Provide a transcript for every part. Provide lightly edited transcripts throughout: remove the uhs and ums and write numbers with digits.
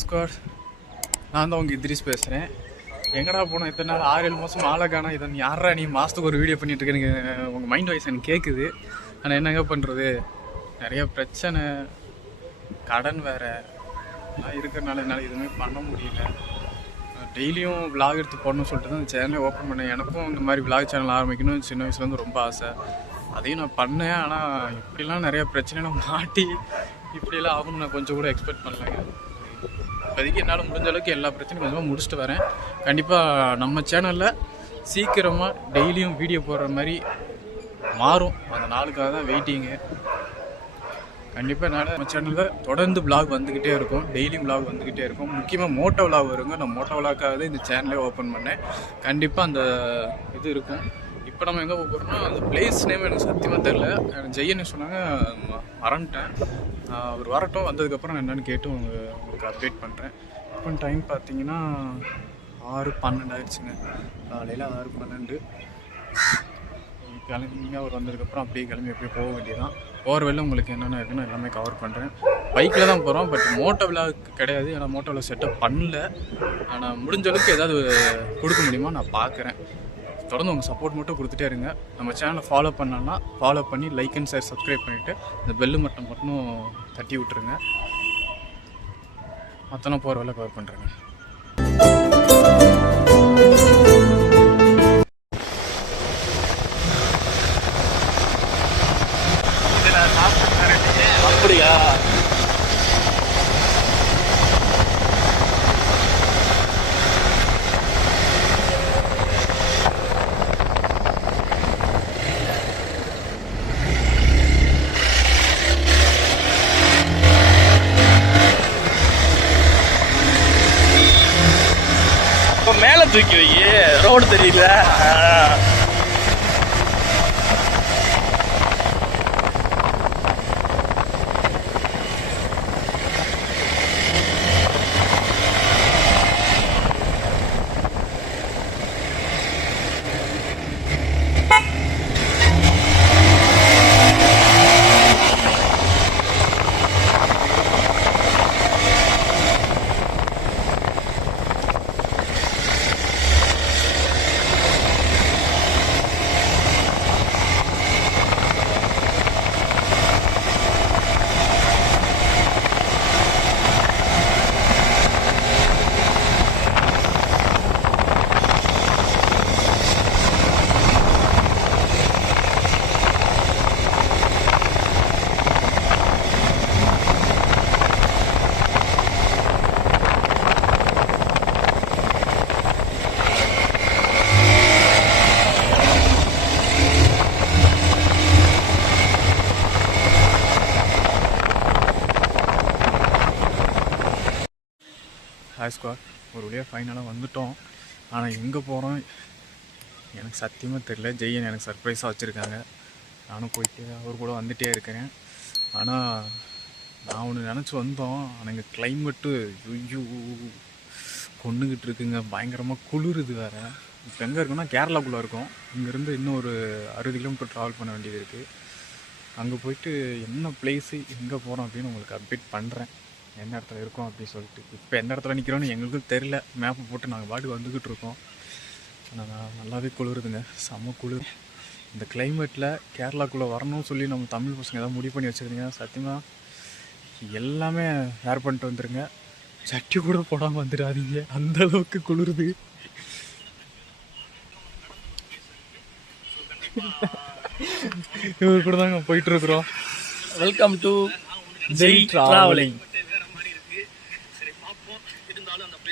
Squad, நான் தான் உங்கள் இத்ரிஸ் பேசுகிறேன். எங்கடா போனோம் இத்தனை நாள்? 6-7 மாதம் ஆளை காணா. இதை யாரா நீ மாதத்துக்கு ஒரு வீடியோ பண்ணிட்டு இருக்க? எனக்கு உங்கள் மைண்ட் வாய்ஸ் எனக்கு கேட்குது. ஆனால் என்னங்க பண்ணுறது, நிறைய பிரச்சனை, கடன் வேறு இருக்கிறனால என்னால் எதுவுமே பண்ண முடியல. டெய்லியும் விலாக் எடுத்து போடணும்னு சொல்லிட்டு தான் இந்த சேனலே ஓப்பன் பண்ணேன். எனக்கும் இந்த மாதிரி விலாக் சேனல் ஆரம்பிக்கணும்னு சின்ன வயசுலேருந்து ரொம்ப ஆசை. அதையும் நான் பண்ணேன். ஆனால் இப்படிலாம் நிறைய பிரச்சனைலாம் மாட்டி இப்படியெல்லாம் ஆகும்னு நான் கொஞ்சம் கூட எக்ஸ்பெக்ட் பண்ணலைங்க. இப்போதைக்கு என்னால் முடிஞ்ச அளவுக்கு எல்லா பிரச்சனையும் கொஞ்சமாக முடிச்சுட்டு வரேன். கண்டிப்பாக நம்ம சேனலில் சீக்கிரமாக டெய்லியும் வீடியோ போடுற மாதிரி மாறும். அந்த நாளுக்காக தான் வெயிட்டிங்கு. கண்டிப்பாக என்னால் நம்ம சேனலில் தொடர்ந்து விலாக் வந்துக்கிட்டே இருக்கும். டெய்லியும் விலாக் வந்துக்கிட்டே இருக்கும். முக்கியமாக மோட்டோ விலாக் வருங்க. நான் மோட்டோ விலாக்காக தான் இந்த சேனலே ஓப்பன் பண்ணேன். கண்டிப்பாக அந்த இது இருக்கும். இப்போ நம்ம எங்கே போகிறோம்னா, அந்த பிளேஸ் நேம் எனக்கு சத்தியமாக தெரில. எனக்கு ஜெய்யன்னு சொன்னாங்க, மறந்துட்டேன். அவர் வரட்டும், வந்ததுக்கப்புறம் நான் என்னென்னு கேட்டு உங்களுக்கு அப்டேட் பண்ணுறேன். இப்போ டைம் பார்த்தீங்கன்னா 6:12 ஆயிடுச்சுங்க. காலையில் 6:12 கிளம்பிங்க. அவர் வந்ததுக்கப்புறம் அப்படியே கிளம்பி அப்படியே போக வேண்டியதான். போகிற வேலை உங்களுக்கு என்னென்ன இருக்குன்னு எல்லாமே கவர் பண்ணுறேன். பைக்கில் தான் போகிறோம், பட் மோட்டோ விலாக் கிடையாது. ஏன்னா மோட்டோ விலாக் செட்டப் பண்ணல. ஆனால் முடிஞ்ச அளவுக்கு ஏதாவது கொடுக்க முடியுமா நான் பார்க்குறேன். தொடர்ந்து உங்கள் சப்போர்ட் மட்டும் கொடுத்துட்டே இருங்க. நம்ம சேனலை ஃபாலோ பண்ணலன்னா ஃபாலோ பண்ணி லைக் அண்ட் ஷேர் சப்ஸ்கிரைப் பண்ணிவிட்டு இந்த பெல்லு மட்டும் தட்டி விட்டுருங்க. மற்றெல்லாம் போகிற வேலை கவர் பண்ணுறேங்க. அப்படியா? மேல தூக்கி வை, ரோடு தெரியல. ஹாய் ஸ்குவாட், ஒரு வழியாக ஃபைனலாக வந்துட்டோம். ஆனால் எங்கே போகிறோம் எனக்கு சத்தியமாக தெரியல. ஜெய்யன் எனக்கு சர்ப்ரைஸாக வச்சுருக்காங்க. நானும் போயிட்டு அவர் கூட வந்துகிட்டே இருக்கிறேன். ஆனால் நான் ஒன்று நினச்சி வந்தோம். ஆனால் இங்கே கிளைமேட்டு ஐயோ கொண்டுக்கிட்டு இருக்குங்க. பயங்கரமாக குளிருது வேறு. இப்போ எங்கே இருக்குன்னா கேரளாக்குள்ளே இருக்கும். இங்கேருந்து இன்னும் ஒரு 60 கிலோமீட்டர் ட்ராவல் பண்ண வேண்டியது இருக்குது. அங்கே போயிட்டு என்ன பிளேஸு, எங்கே போகிறோம் அப்படின்னு உங்களுக்கு அப்டேட் பண்ணுறேன். எந்த இடத்துல இருக்கோம் அப்படின்னு சொல்லிட்டு. இப்போ எந்த இடத்துல நிற்கிறோன்னு எங்களுக்கும் தெரில. மேப்பை போட்டு நாங்கள் பாட்டுக்கு வந்துக்கிட்டு இருக்கோம். ஆனால் நல்லாவே குளிருதுங்க, செம்ம குளிர். இந்த கிளைமேட்டில் கேரளாக்குள்ளே வரணும்னு சொல்லி நம்ம தமிழ் பசங்க ஏதாவது முடிவு பண்ணி வச்சுருந்தீங்க. சத்தியமாக எல்லாமே வேர் பண்ணிட்டு வந்துடுங்க. சட்டி கூட போடாமல் வந்துடாதீங்க, அந்தளவுக்கு குளிருது. இவர் கூட தாங்க போயிட்டுருக்குறோம். Welcome to Jai Travelling.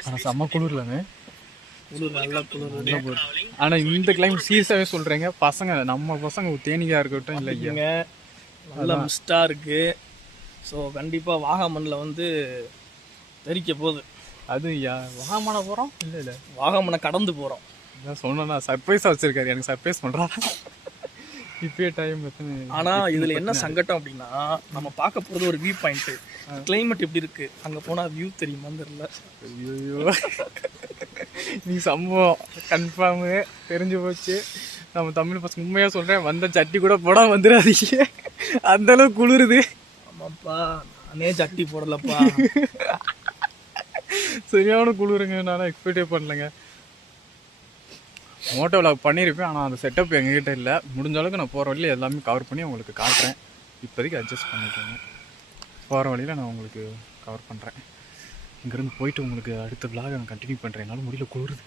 ஆனால் செம்ம குளிர்லங்க, நல்ல குளிர். ஆனால் இந்த கிளைமேட் சீரியஸாகவே சொல்கிறேங்க. பசங்க, நம்ம பசங்க தேனிக்காக இருக்கட்டும் இல்லைங்க, நல்லா மிஸ்டாக இருக்குது. ஸோ கண்டிப்பாக வாகமனில் வந்து தெரிக்க போகுது. அது வாகமனை போகிறோம் இல்லை வாகமனை கடந்து போகிறோம். இதான் சொன்னா சர்ப்ரைஸாக வச்சுருக்காரு. எனக்கு சர்ப்ரைஸ் பண்ணுறாங்க இப்பயே டைம். ஆனால் இதில் என்ன சங்கடம் அப்படின்னா, நம்ம பார்க்க போகிறது ஒரு வியூ பாயிண்ட்டு. கிளைமேட் எப்படி இருக்குது, அங்கே போனால் வியூ தெரியுமான்னு தெரியல. ஐயோ நீ சம்பவம் கன்ஃபார்மு தெரிஞ்சு போச்சு. நம்ம தமிழ் பசங்க உண்மையாக சொல்கிறேன், வந்த சட்டி கூட போடாமல் வந்துடாதீங்க, அந்தளவுக்கு குளிருது. ஆமாப்பா, நானே சட்டி போடலப்பா. சரியான குளிருங்க, நான் எக்ஸ்பெக்டே பண்ணலைங்க. மோட்டோ விளாக் பண்ணியிருப்பேன், ஆனால் அந்த செட்டப் எங்ககிட்ட இல்லை. முடிஞ்ச அளவுக்கு நான் போகிற வழியில் எல்லாமே கவர் பண்ணி உங்களுக்கு காட்டுறேன். இப்போதைக்கு அட்ஜஸ்ட் பண்ணிக்கோங்க. போகிற வழியில் நான் உங்களுக்கு கவர் பண்ணுறேன். இங்கேருந்து போயிட்டு உங்களுக்கு அடுத்த விளாகை நான் கண்டினியூ பண்ணுறேன். என்னால் முடியல, குளிருது.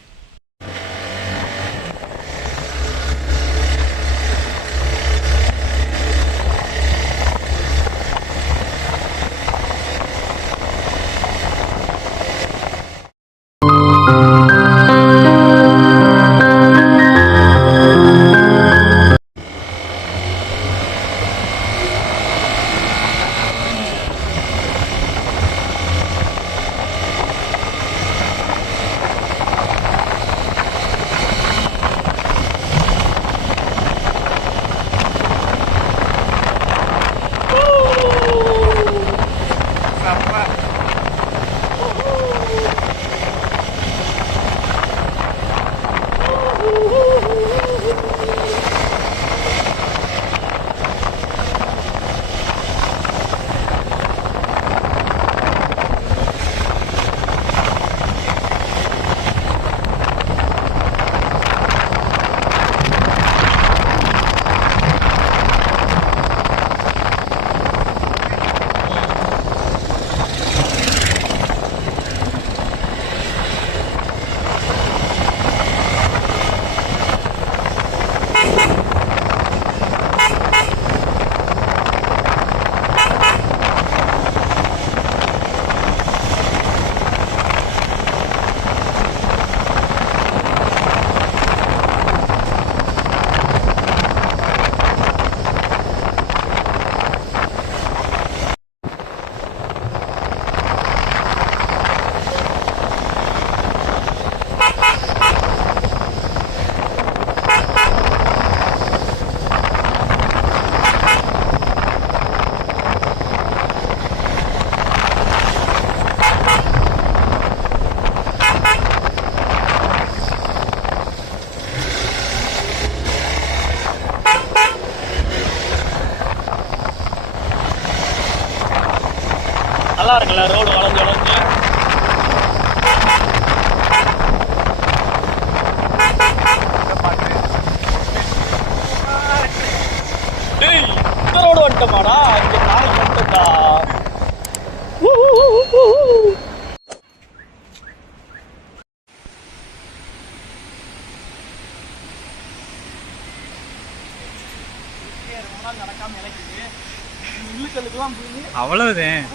நல்லா இருக்குல்ல ரோடு வளைஞ்சு வளைஞ்சு. டேய் இந்த ரோடு வந்துட்டோமாடா, இங்க நாய் வந்துட்டா. நடக்காம இறக்குது இல்லுக்களுக்கெல்லாம் போய் அவ்வளவுதான்.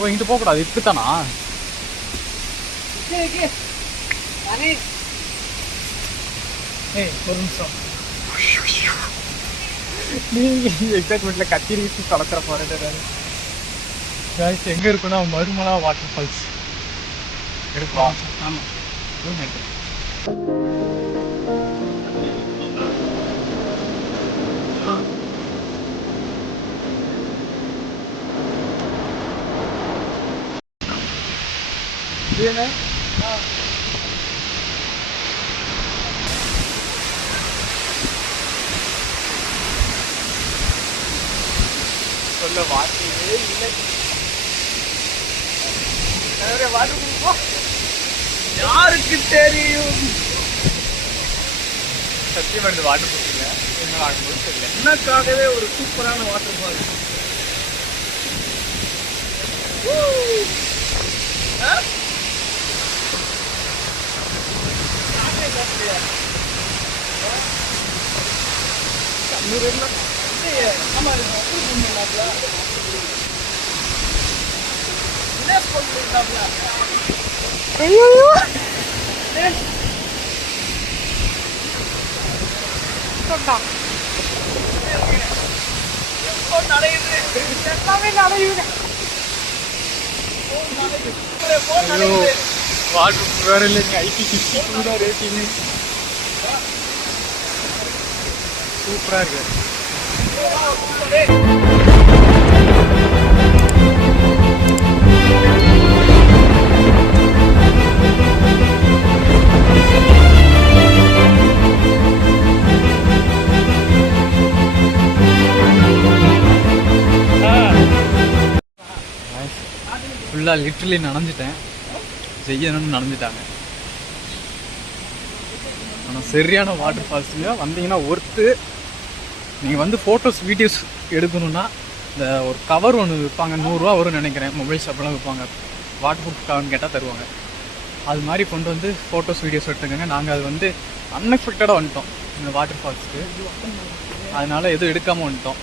ஓ, இங்கிட்டு போகக்கூடாது, இப்படித்தானா? ஏய் ஒரு நிமிஷம், நீ எக்ஸைட்மெண்ட்ல கத்திரி வச்சு தொலைக்கிற போறேன். எங்க இருக்குன்னா மருமலா வாட்டர் ஃபால்ஸ் இருக்கும். ஆமா சொல்ல வார்த்தையே இல்லை. யாருக்கு தெரியும்? சத்தியம் எடுத்து வாட்டர் போட்டீங்க, என்ன வாட்டர் தெரியல. எனக்காகவே ஒரு சூப்பரான வாட்டர் ஃபால். ஆமா வாட்டர் வேற இல்லைங்க, ஐடி 52 தான் ரேட்டிங்கு. சூப்பராக இருக்கு. ஃபுல்லாக லிட்ரலி நனைஞ்சிட்டேன். செய்யணும்னு நனைஞ்சிட்டாங்க. ஆனால் சரியான வாட்டர் ஃபால்ஸுங்க. வந்தீங்கன்னா ஒர்த்து. நீங்கள் வந்து ஃபோட்டோஸ் வீடியோஸ் எடுக்கணுன்னா இந்த ஒரு கவர் ஒன்று விற்பாங்க, 100 ரூபா வரும்னு நினைக்கிறேன். மொபைல் ஷாப்லாம் விற்பாங்க. வாட்டர் ப்ரூஃப் கவர்னு கேட்டால் தருவாங்க. அது மாதிரி கொண்டு வந்து ஃபோட்டோஸ் வீடியோஸ் எடுத்துக்கோங்க. நாங்கள் அது வந்து அன்எக்ஸ்பெக்டடாக வந்துட்டோம் இந்த வாட்டர் ஃபால்ஸுக்கு. அதனால் எதுவும் எடுக்காமல் வந்துட்டோம்.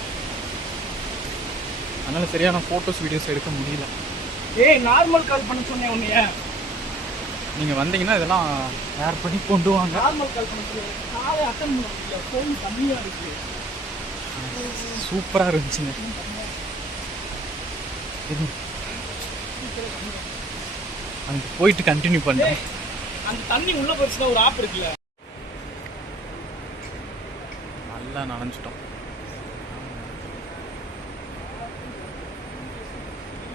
அதனால் சரியான ஃபோட்டோஸ் வீடியோஸ் எடுக்க முடியல. ஏய், நார்மல் கால் பண்ண சொன்னேன் உன்னைய. நீங்கள் வந்தீங்கன்னா இதெல்லாம் ஏர் பண்ணி கொண்டு வாங்க. நார்மல் கால் பண்ண சொன்னேன். காலை அட்டன் பண்ண முடியல, ஃபோன் கம்மியாக இருக்குது. சூப்பராக இருந்துச்சுங்க. அங்கே போயிட்டு கண்டினியூ பண்ணுறேன். அந்த தண்ணி உள்ள போச்சுன்னா ஒரு ஆப் இருக்குல்ல, நல்லா நனைஞ்சிட்டோம்.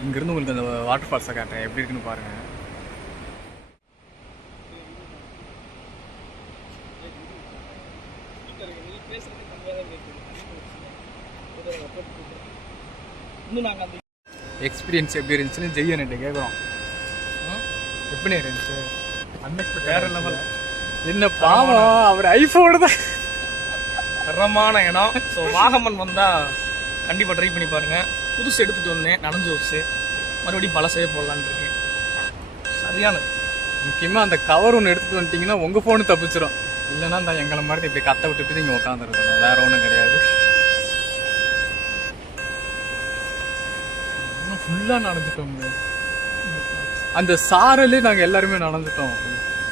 இங்கேருந்து உங்களுக்கு அந்த வாட்டர் ஃபால்ஸை காட்டுறேன், எப்படி இருக்குன்னு பாருங்கள். எக்ஸ்பீரியன்ஸ் எப்படி இருந்துச்சுன்னு ஜெய்யன்ட்ட கேட்குறோம். எப்படி இருந்துச்சு? அன்எக்ஸ்பெக்டட் வேற லெவல். என்ன பாவம், அவர் ஐஃபோனு தான். தரமான இடம். ஸோ வாகமன் வந்தால் கண்டிப்பாக ட்ரை பண்ணி பாருங்கள். புதுசு எடுத்துகிட்டு வந்தேன், நனைஞ்சு வச்சு மறுபடியும் பழசே போடலான்னு இருக்கேன். சரியானது. முக்கியமாக அந்த கவர் ஒன்று எடுத்துகிட்டு வந்துட்டிங்கன்னா உங்கள் ஃபோனு தப்பிச்சிடும். இல்லைன்னா இந்த எங்களை மாதிரி இப்படி கத்த விட்டுட்டு நீங்கள் உட்காந்துருக்கணும். வேறு ஒன்றும் கிடையாது. ஃபுல்லாக நடந்துட்டோம். அந்த சாரலே நாங்கள் எல்லாருமே நடந்துட்டோம்.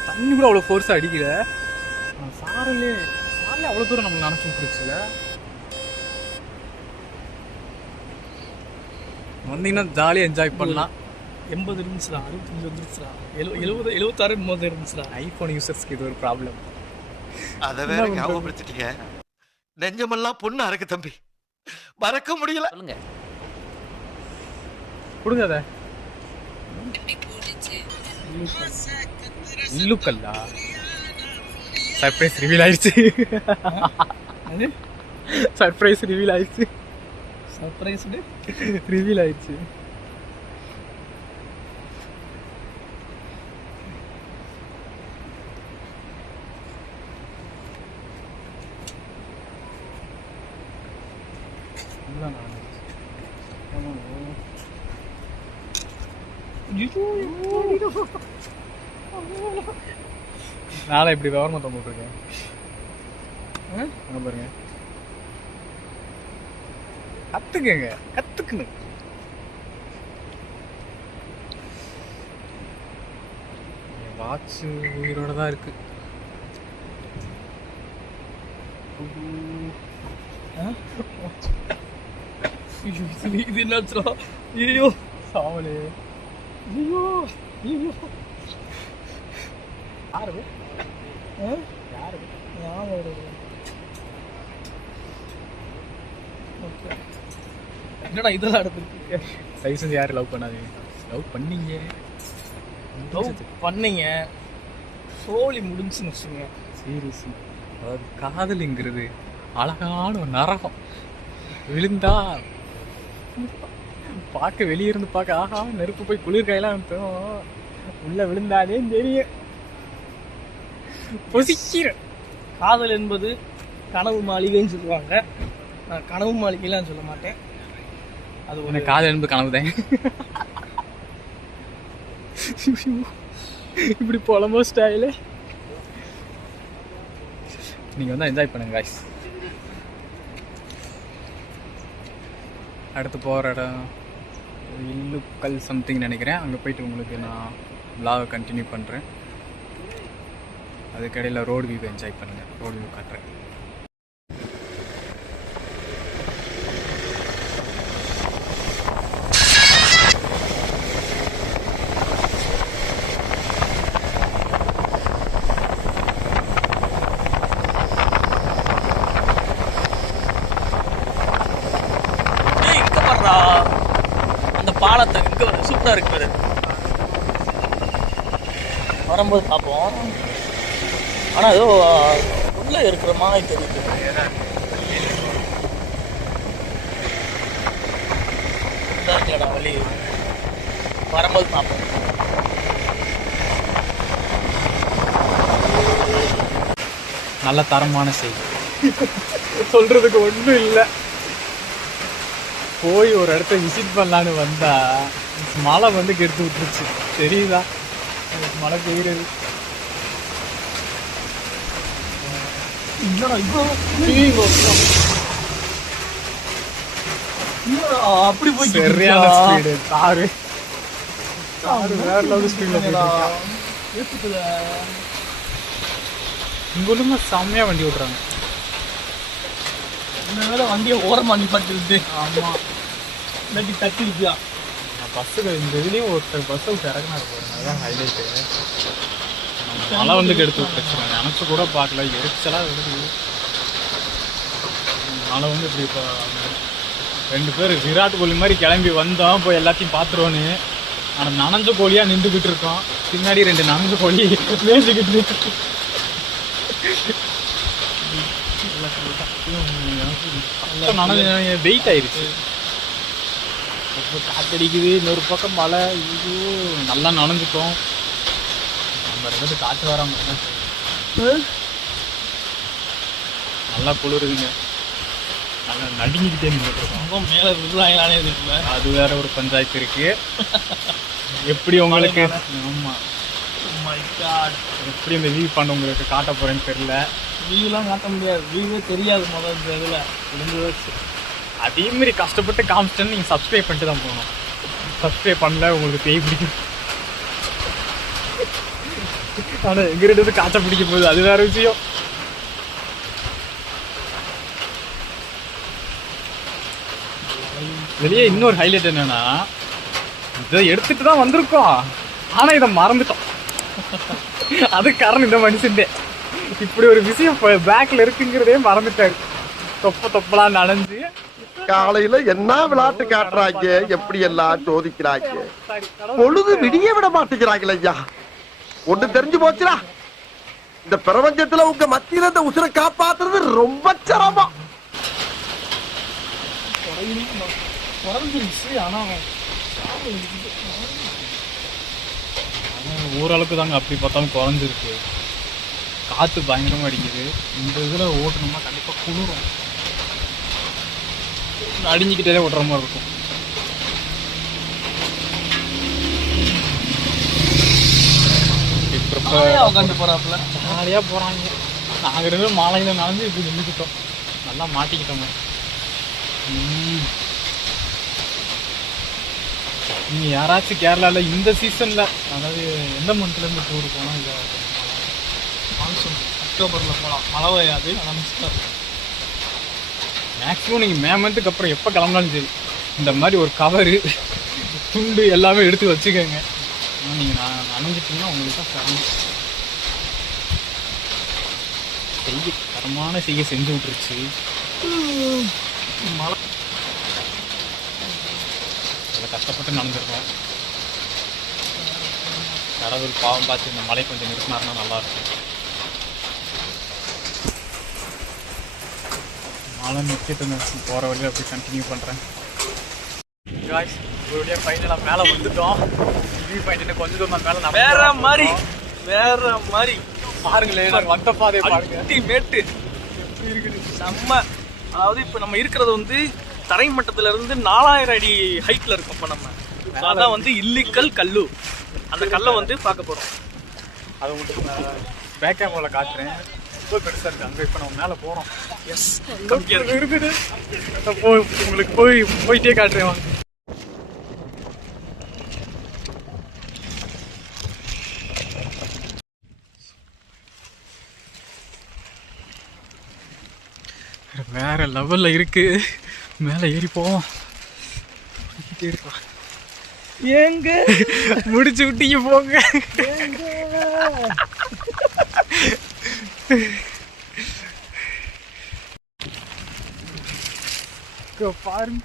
தண்ணி கூட அவ்வளோ ஃபோர்ஸாக அடிக்கல. சாரலே அவ்வளோ தூரம் நம்மளுக்கு நினச்சி விட்டுருச்சுல. வந்தீங்கன்னா ஜாலியாக என்ஜாய் பண்ணலாம். 80 இருந்துச்சுடா, 65 வந்துருச்சுடா, 70 76 80 இருந்துச்சுடா. ஐஃபோன் யூசர்ஸ்க்கு இது ஒரு ப்ராப்ளம். அதை வேற ஞாபகப்படுத்திட்டீங்க. நெஞ்சமெல்லாம் பொண்ணு அறக்கு தம்பி, மறக்க முடியல. சொல்லுங்க, கொடுங்க அதை. இல்லுக்கல்லா சர்ப்ரைஸ் ரிவீல் ஆயிடுச்சு. சர்ப்ரைஸ் ரிவீல் ஆயிடுச்சு. சர்ப்ரைஸ் ரிவீல் ஆயிடுச்சு. நாளை இப்படி விவரமா தொங்க போட்டிருக்கேன். பாருங்க, கத்துக்கங்க, கத்துக்கணும். வாட்ச் உயிரோட தான் இருக்கு. இது என்னாச்சுடா? ஐயோ சாவலே. ஐயோ ஐயோ, யாரு யாரு ஓகே. என்னடா இதெல்லாம் எடுத்துருக்கு? தயவு செஞ்சு யாரும் லவ் பண்ணாதீங்க. லவ் பண்ணீங்க, லவ் பண்ணீங்க, சோழி முடிஞ்சுன்னு வச்சுங்க. சீரியஸ்லி அதாவது காதலுங்கிறது அழகான ஒரு நரகம். விழுந்தா பார்க்க வெளியே இருந்து பார்க்க ஆஹா நெருப்பு போய் குளிர் கையெல்லாம் உள்ள விழுந்தாலே தெரியும். பொசிக்கிறேன். காதல் என்பது கனவு மாளிகைன்னு சொல்லுவாங்க. நான் கனவு மாளிகைலாம் சொல்ல மாட்டேன். அது ஒரு காதல் என்பது கனவு தான். இப்படி புலம்போ ஸ்டைலு. நீங்கள் வந்து என்ஜாய் பண்ணுங்க guys. அடுத்து போகிற இடம் இல்லுக்கல் சம்திங் நினைக்கிறேன். அங்கே போயிட்டு உங்களுக்கு நான் vlog கண்டினியூ பண்ணுறேன். அதுக்கடையில் ரோடு வியூ என்ஜாய் பண்ணுங்கள். ரோடு வியூ காட்டுறேன். அந்த பாலத்தை இங்க சூப்பரா இருக்கு பாரு. வரும்போது பார்ப்போம். ஆனா ஏதோ உள்ள இருக்கிற மாதிரி தெரியுது. வழி வரும்போது பார்ப்போம். நல்ல தரமான செய்தி. சொல்றதுக்கு ஒன்றும் இல்லை. போய் ஒரு இடத்த விசிட் பண்ணலான்னு வந்தா மழை வந்து கெடுத்து விட்டுருச்சு. தெரியுதா மழை பெய்யுறது? அப்படி போய் சரியான ஸ்பீடு. காரு வேற லெவல் ஸ்பீட்ல இங்க ஒண்ணுமா செம்மையா வண்டி ஓட்டுறாங்க. வண்டியை ஓரமா நிப்பாட்டிருக்கு. ஆமா, இல்லாட்டி தட்டி இருக்கியா பஸ்ஸுக்கு இந்த இதுலேயும் ஒருத்தர் பஸ்ஸை விட்டு இறக்குனா இருப்பாரு. அதுதான் ஹைலைட்டு. மழை வந்து கெடுத்து விட்டுருச்சு. நினச்சி கூட பார்க்கல. எரிச்சலாக வருது மழை வந்து. இப்படி இப்போ 2 பேர் விராட் கோலி மாதிரி கிளம்பி வந்தோம் போய் எல்லாத்தையும் பார்த்துருவோன்னு. ஆனால் நனைஞ்ச கோழியாக நின்றுக்கிட்டு இருக்கோம். பின்னாடி 2 நனைஞ்ச கோழி மேய்ச்சிக்கிட்டு இருக்கு. வெயிட் ஆயிடுச்சு. காத்தடிக்குது, இன்னொரு பக்கம் மழை. இது நல்லா நனைஞ்சிட்டோம். நம்ம 2 காற்று வராம நல்லா குளிருதுங்க. நல்லா நடுங்கிக்கிட்டே நின்றுருக்கோம். மேலே விடுறாங்களானே இருக்குல்ல. அது வேற ஒரு பஞ்சாயத்து இருக்கு. எப்படி உங்களுக்கு ஆமாம் எப்படி இந்த வியூ பண்ண உங்களுக்கு காட்ட போறேன்னு தெரியல. வியூலாம் காட்ட முடியாது. வியூவே தெரியாது முதல்ல. இதில் முடிஞ்சு வச்சு அதே மாதிரி கஷ்டப்பட்டு காமிச்சிட்டேன்னு நீங்கள் சப்ஸ்கிரைப் பண்ணிட்டு தான் போகணும். சப்ஸ்கிரைப் பண்ணல உங்களுக்கு பேய் பிடிக்கும். ஆனால் எங்கிட்ட காய்ச்சல் பிடிக்க போகுது, அது வேற விஷயம். வெளியே இன்னொரு ஹைலைட் என்னன்னா, இதை எடுத்துட்டு தான் வந்திருக்கோம், ஆனால் இதை மறந்துட்டோம். அது காரணம் இந்த மனுஷன். இப்படி ஒரு விஷயம் பேக்ல இருக்குங்கிறதே மறந்துட்டாரு. தொப்பலாம் நனைஞ்சு காலையில என்ன விளையாட்டு காட்டுறாங்க, எப்படி எல்லாம் சோதிக்கிறாங்க. பொழுது விடிய விட மாட்டேங்கிறாங்களே ஐயா. ஒண்ணு தெரிஞ்சு போச்சுடா, இந்த பிரபஞ்சத்துல உங்க மத்தியில இந்த உசுரை காப்பாத்துறது ரொம்ப சிரமம். ஓரளவுக்கு தாங்க அப்படி பார்த்தாலும் குறைஞ்சிருக்கு. காற்று பயங்கரமாக அடிக்குது. இந்த இதில் ஓட்டணும்னா கண்டிப்பாக குளிரும். அடிஞ்சிக்கிட்டே ஓட்டுற மாதிரி இருக்கும். உட்காந்து போறாப்புல ஜாலியாக போகிறாங்க. நாங்கள் 2 மாலையில் நனைஞ்சு இப்படி நின்றுக்கிட்டோம். நல்லா மாட்டிக்கிட்டோங்க. நீங்கள் யாராச்சும் கேரளாவில் இந்த சீசனில், அதாவது எந்த மந்த்லேருந்து டூர் போனால் இதை மான்சூன் அக்டோபரில் போகலாம். மழை பெய்யாது, ஆனால் மிஸ்டாக இருக்கும். மேக்ஸிமம் நீங்கள் மே மந்த்துக்கு அப்புறம் எப்போ கிளம்பினாலும் சரி இந்த மாதிரி ஒரு கவரு துண்டு எல்லாமே எடுத்து வச்சுக்கோங்க. ஆனால் நீங்கள் நனைஞ்சிட்டிங்கன்னா உங்களுக்கு தான் சிரமம். தரமான செஞ்சு விட்டுருச்சு மழை. அதில் கஷ்டப்பட்டு நனைஞ்சிருக்கோம். கடவுள் பாவம் பார்த்து இந்த மழை கொஞ்சம் நிறுத்தினாருன்னா நல்லாயிருக்கும். மழை நிறுத்திட்டு போகிற வழியில் அப்படி கண்டினியூ பண்ணுறேன். ஒரு வழியாக ஃபைனலாக மேலே வந்துட்டோம். வியூ பாயிண்ட் கொஞ்சம் தூரம் மேலே வேற மாதிரி பாருங்களேன். நாங்கள் வந்த பாதையை பாருங்க. மேட்டு இருக்குது செம்ம. அதாவது இப்போ நம்ம இருக்கிறது வந்து தரைமட்டத்துல இருந்து 4000 அடி ஹைட்ல இருக்கும். இப்போ நம்ம அதான் வந்து இல்லிக்கல் கல்லு. அந்த கல்லை வந்து பார்க்க போறோம். அதை உங்களுக்கு நான் பேக் கேமராவில் காட்டுறேன். ரொம்ப பெருசாக இருக்குது. அங்கே இப்போ நம்ம மேலே போகிறோம். எஸ் இருக்குது. உங்களுக்கு போயிட்டே காட்டுறேன். வேற லெவல்ல இருக்கு. மேலே ஏறி போவோம். இருக்கலாம் எங்க முடிச்சு விட்டீங்க போங்க. பாருங்க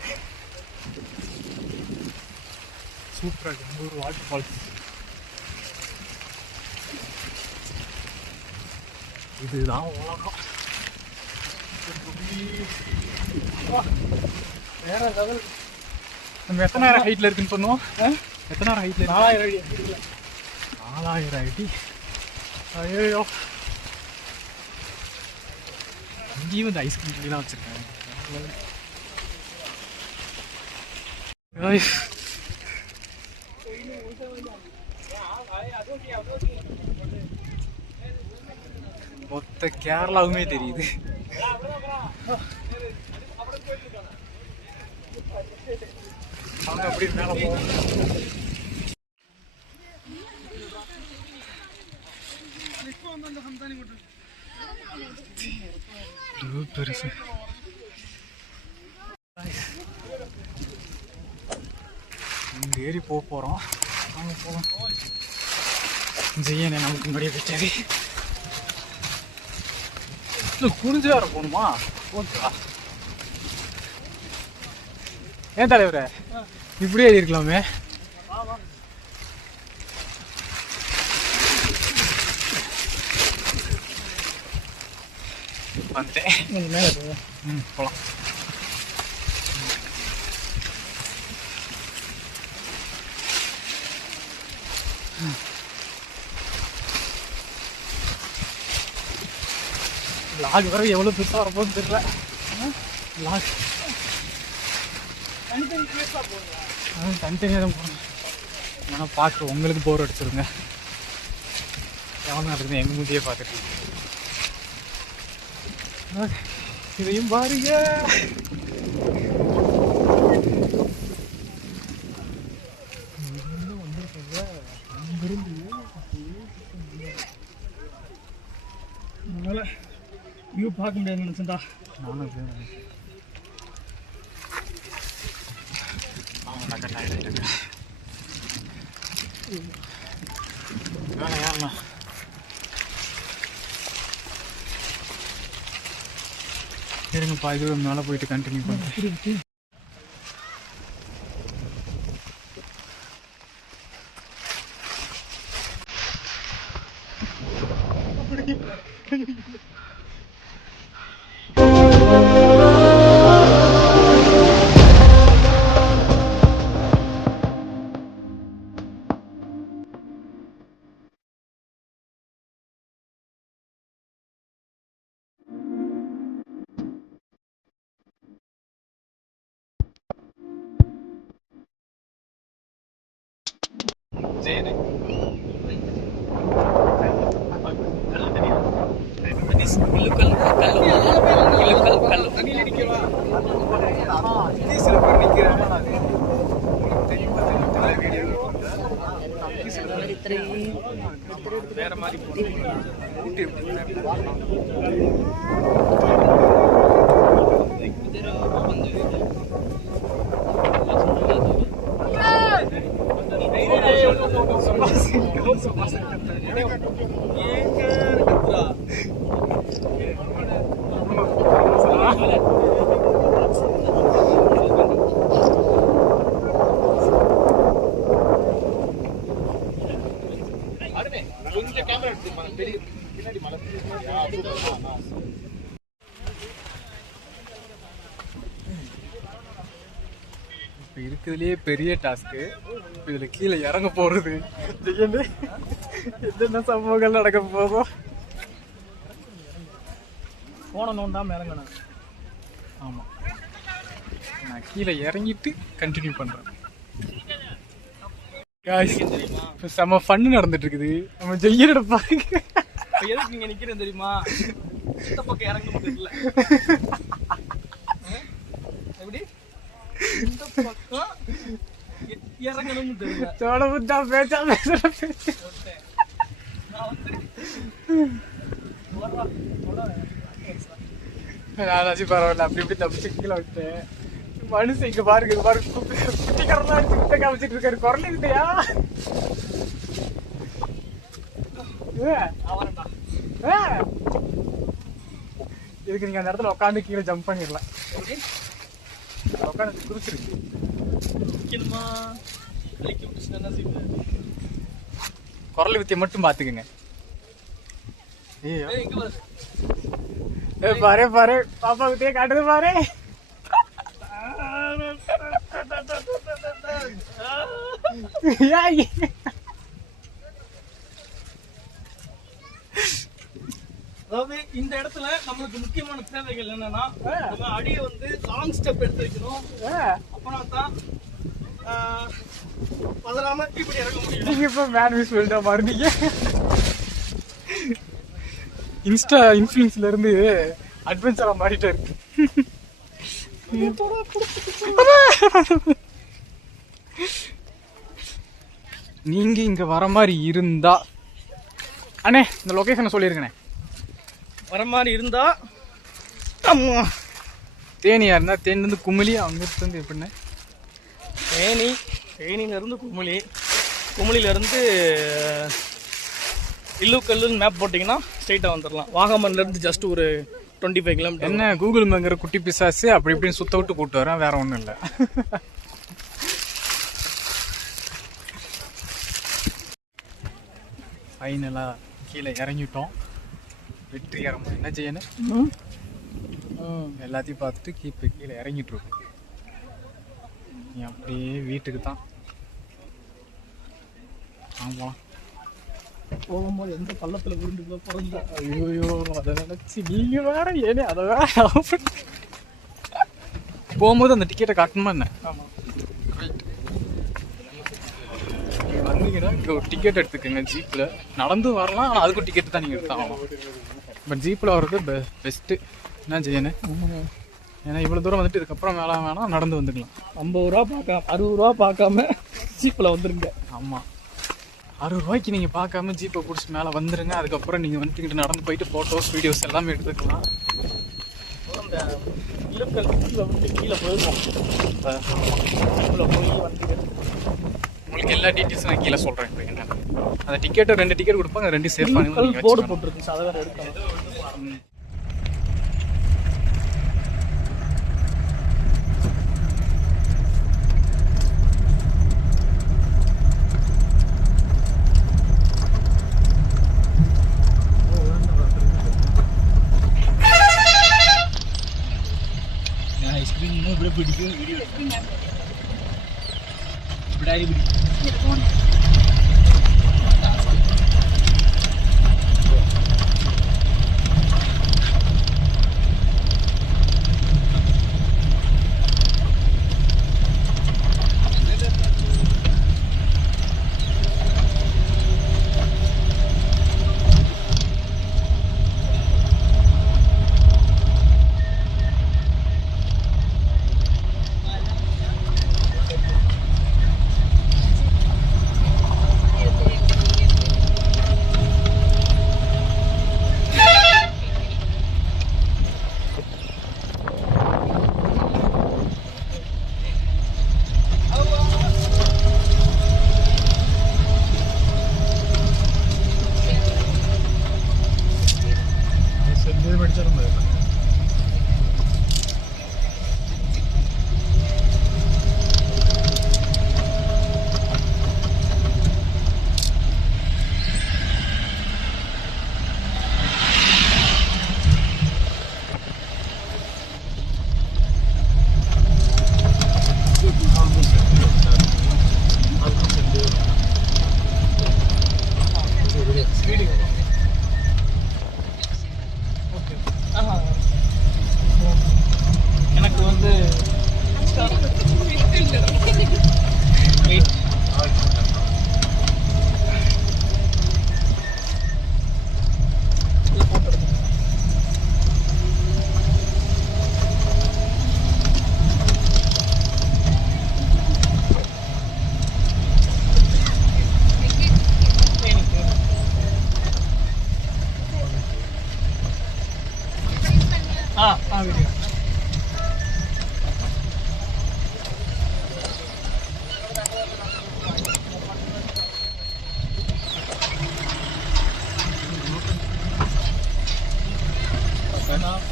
சூப்பரா இருக்கு ஒரு வாட்டர் ஃபால்ஸ். இதுதான் உலகம். வேற லெவல். நம்ம எத்தனாயிரம் ஹைட்ல இருக்குன்னு சொன்னோம்? எத்தனாயிரம் ஹைட்ல? 4000 அடி. 4000 அடி. ஐயோ இங்கேயும் இந்த ஐஸ்கிரீம் ட்ரீலாம் வச்சிருக்காங்க. மொத்த கேரளாவுமே தெரியுது. அவங்க அப்படி மேல போவோம். பெருசு இங்க ஏறி போறோம். வாங்க போவோம். ஜெயனை நமக்கு முன்னாடியே வச்சது. குனிஞ்சு வேற போகணுமா? ஓகேவா? ஏன் தலைவரே இப்படியே ஏறி இருக்கலாமே. வந்துட்டேன். மேலே போவோம். போகலாம். லாக் வர எவ்வளோ பெருசாக வரப்போன்னு தெரியல. லாக் தனித்தனியாக தான் போகணும். ஆனால் பார்க்க உங்களுக்கு போர் அடிச்சிருங்க. எவ்வளோ நடக்குது எங்கள் முதியே பார்த்துட்டு இதையும் பாருங்க. வியூ பார்க்க முடியாது நினைச்சா. நானும் ஏறலாம். இருங்கப்பா இது மேலே போயிட்டு கண்டினியூ பண்ணுறேன். வேற மாதிரி இப்போ இருக்கிறதுலேயே பெரிய டாஸ்க்கு இதில் கீழே இறங்க போகிறது. என்னென்ன சம்பவங்கள் நடக்க போதும். போனோம் தான் இறங்கணும். ஆமாம் நான் கீழே இறங்கிட்டு கண்டினியூ பண்ணுறேன். இப்போ செம்ம ஃபன்னு நடந்துட்டு இருக்குது. நம்ம ஜெயிட பாருங்க. எதுக்கு நீங்க நிக்கிறேன் தெரியுமா? இந்த பக்கம் இறங்கணும் தெரியல. எப்படி இந்த பக்கம் இறங்கணும் தெரியல. சோட புத்தா பேச்சா பேசுற பேச்சு. நானாச்சும் பரவாயில்ல, அப்படி இப்படி தப்பிச்சு கீழே விட்டேன். மனுஷன் இங்க பாருங்க, இது பாருங்க, குட்டிக்காரனா கிட்ட காமிச்சிட்டு இருக்காரு. குரல் கிட்டையா இதுக்கு நீங்க அந்த இடத்துல உட்காந்து கீழே ஜம்ப் பண்ணிடலாம். உட்காந்து குதிச்சிருக்கு. குரல் வித்தியை மட்டும் பாத்துக்குங்க. பாரு பாரு, பாப்பா வித்திய காட்டுது பாரு. அதாவது இந்த இடத்துல நம்மளுக்கு முக்கியமான தேவைகள் என்னன்னா, நம்ம அடியை வந்து லாங் ஸ்டெப் எடுத்து வைக்கணும். அப்பதான் தான் பதறாம இப்படி இறங்க முடியும். நீங்க இப்ப மேன் விஸ் வேல்டா மாறுனீங்க. இன்ஸ்டா இன்ஃப்ளூயன்ஸ்ல இருந்து அட்வென்ச்சரா மாறிட்டாரு. நீங்க இங்க வர மாதிரி இருந்தா அண்ணே இந்த லொகேஷனை சொல்லிருக்கண்ணே. வர மாதிரி இருந்தா தேனியா இருந்தா தேனிலேருந்து குமிழி, அங்கிருந்து எப்படின்னு தேனியிலேருந்து குமிழிலேருந்து இல்லுக்கல்லுன்னு மேப் போட்டிங்கன்னா ஸ்ட்ரெயிட்டாக வந்துடலாம். வாகமன்லேருந்து ஜஸ்ட் ஒரு 25 கிலோமீட்டர். என்ன கூகுள் மேங்கிற குட்டி பிசாசு அப்படி இப்படின்னு சுத்த விட்டு கூப்பிட்டு வரேன், வேற ஒன்றும் இல்லை. ஃபைனலாக கீழே இறங்கிட்டோம், வெற்றிகரமாக. என்ன செய்யணும், எல்லாத்தையும் பார்த்துட்டு இப்போ கீழே இறங்கிட்டு இருக்கோம். நீ அப்படியே வீட்டுக்கு தான் ஆமாம். போகும்போது எந்த பள்ளத்தில் விருண்டு பிறந்தா. ஐயோ அதை நினச்சி நீங்கள் வேற ஏனே அதை வேற போகும்போது அந்த டிக்கெட்டை காட்டணுமா என்ன? ஆமாம், நீங்கள் வந்தீங்கன்னா இங்கே ஒரு டிக்கெட் எடுத்துக்கோங்க. ஜீப்பில் நடந்து வரலாம், ஆனால் அதுக்கும் டிக்கெட்டு தான் நீங்கள் எடுத்தாகணும். பட் ஜீப்பில் வர்றது பெஸ்ட்டு. என்ன செய்யணும், ஏன்னா இவ்வளோ தூரம் வந்துட்டு இதுக்கப்புறம் வேணாம் நடந்து வந்துக்கலாம். 50 ரூபா பார்க்காம 60 ரூபா பார்க்காம ஜீப்பில் வந்துருங்க. ஆமாம், 60 ரூபாய்க்கு நீங்கள் பார்க்காம ஜீப்பை பிடிச்சி மேலே வந்துடுங்க. அதுக்கப்புறம் நீங்கள் வந்துட்டு நடந்து போயிட்டு ஃபோட்டோஸ் வீடியோஸ் எல்லாமே எடுத்துக்கலாம். அந்த இல்லுக்கல் கீழே போயிருக்கோம். போய் வந்து உங்களுக்கு எல்லா டீட்டெயில்ஸும் நான் கீழே சொல்கிறேன். இப்போ என்னென்ன அந்த டிக்கெட்டை 2 டிக்கெட் கொடுப்பாங்க, 2 சேஃபாக போர்டு போட்டுருக்கு, அதை வேறு எடுக்கணும். பிடிக்கும் வீடியோ இப்படி பிடிக்கும்.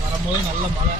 வரும்போது நல்ல மழை.